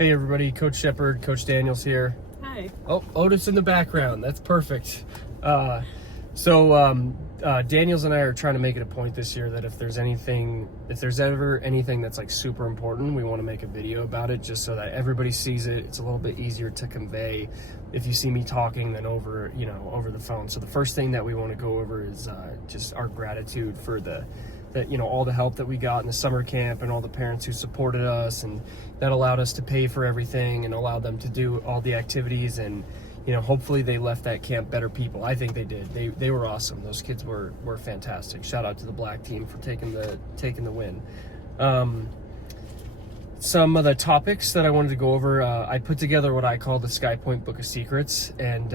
Hey everybody, Coach Shepard, Coach Daniels here. Hi. Oh, Otis in the background. That's perfect. Daniels and I are trying to make it a point this year that if there's ever anything that's like super important, we want to make a video about it just so that everybody sees it. It's a little bit easier to convey if you see me talking than over the phone. So the first thing that we want to go over is just our gratitude for all the help that we got in the summer camp and all the parents who supported us, and that allowed us to pay for everything and allowed them to do all the activities, and hopefully they left that camp better people. I think they did. They were awesome. Those kids were fantastic. Shout out to the black team for taking the win. Some of the topics that I wanted to go over, I put together what I call the Sky Point Book of Secrets, and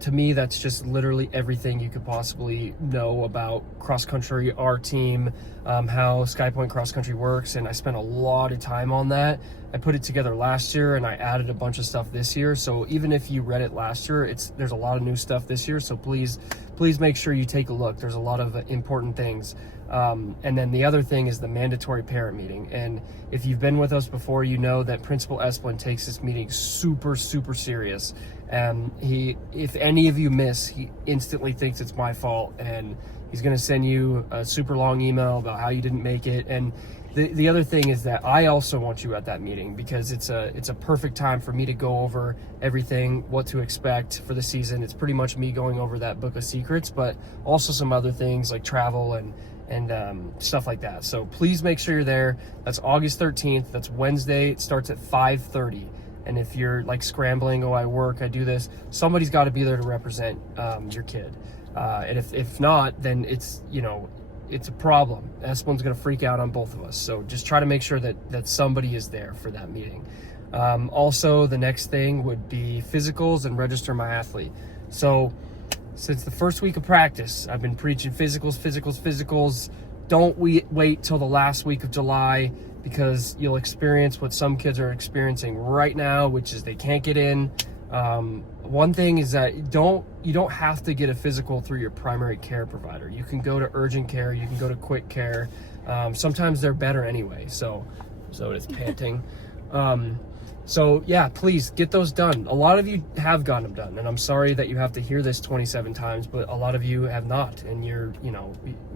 to me that's just literally everything you could possibly know about cross country, our team, how Sky Point cross country works, and I spent a lot of time on that. I put it together last year and I added a bunch of stuff this year, so even if you read it last year, there's a lot of new stuff this year, so please make sure you take a look. There's a lot of important things. And then the other thing is the mandatory parent meeting. And if you've been with us before, you know that Principal Esplin takes this meeting super, super serious. And if any of you miss, he instantly thinks it's my fault, and he's going to send you a super long email about how you didn't make it. And the other thing is that I also want you at that meeting, because it's a perfect time for me to go over everything, what to expect for the season. It's pretty much me going over that book of secrets, but also some other things like travel and stuff like that. So please make sure you're there. That's August 13th. That's Wednesday. It starts at 5:30. And if you're like scrambling, I work, I do this, somebody's got to be there to represent your kid. And if not, then it's a problem. Esplin's going to freak out on both of us. So just try to make sure that somebody is there for that meeting. Also, the next thing would be physicals and register my athlete. So since the first week of practice, I've been preaching physicals. Don't wait till the last week of July, because you'll experience what some kids are experiencing right now, which is they can't get in. One thing is that you don't have to get a physical through your primary care provider. You can go to urgent care, you can go to quick care. Sometimes they're better anyway, so it's panting. So yeah, please get those done. A lot of you have gotten them done, and I'm sorry that you have to hear this 27 times, but a lot of you have not, and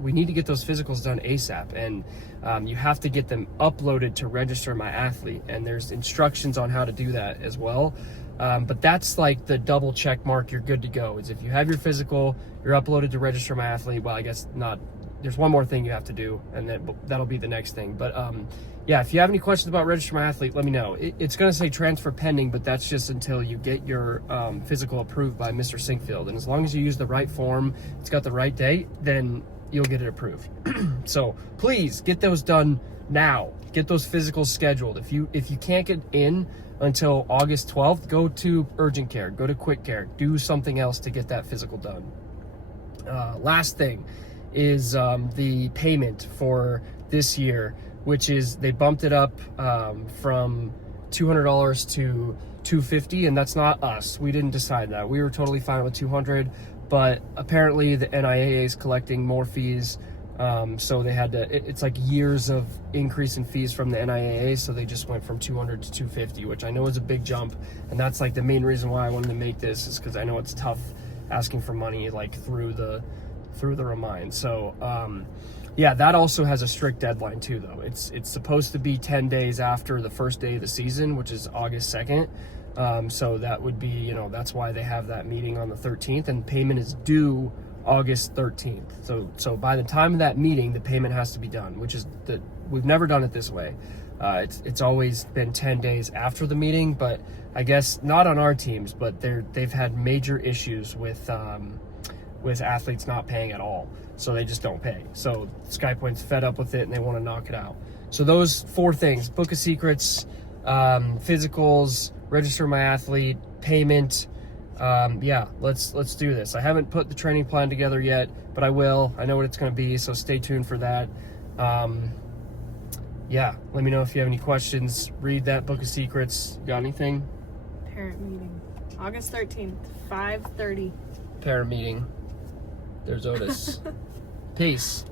we need to get those physicals done ASAP, and you have to get them uploaded to register my athlete, and there's instructions on how to do that as well. But that's like the double check mark, you're good to go, is if you have your physical, you're uploaded to register my athlete. Well, I guess not. There's one more thing you have to do, and that'll be the next thing. But yeah, if you have any questions about register my athlete, let me know. It's going to say transfer pending, but that's just until you get your physical approved by Mr. Sinkfield. And as long as you use the right form, it's got the right date, then you'll get it approved. So please get those done now. Get those physicals scheduled. If you can't get in until August 12th, go to urgent care, go to quick care, do something else to get that physical done. Last thing is the payment for this year, which is they bumped it up from $200 to $250, and that's not us. We didn't decide that. We were totally fine with $200, but apparently the NIAA is collecting more fees, so they had to. It's like years of increase in fees from the NIAA, so they just went from $200 to $250, which I know is a big jump, and that's like the main reason why I wanted to make this, is because I know it's tough asking for money like through the Remind. So yeah, that also has a strict deadline too, though. It's supposed to be 10 days after the first day of the season, which is August 2nd. So that would be, that's why they have that meeting on the 13th, and payment is due August 13th. So by the time of that meeting, the payment has to be done, which is we've never done it this way. It's always been 10 days after the meeting, but I guess not on our teams, but they've had major issues with athletes not paying at all, so they just don't pay. So Sky Point's fed up with it and they want to knock it out. So those 4 things: book of secrets, physicals, register my athlete, payment. Yeah, let's do this. I haven't put the training plan together yet, but I will. I know what it's going to be, so stay tuned for that. Yeah, let me know if you have any questions. Read that book of secrets. Got anything? Parent meeting, August 13th, 5:30. Parent meeting. There's Otis. Peace.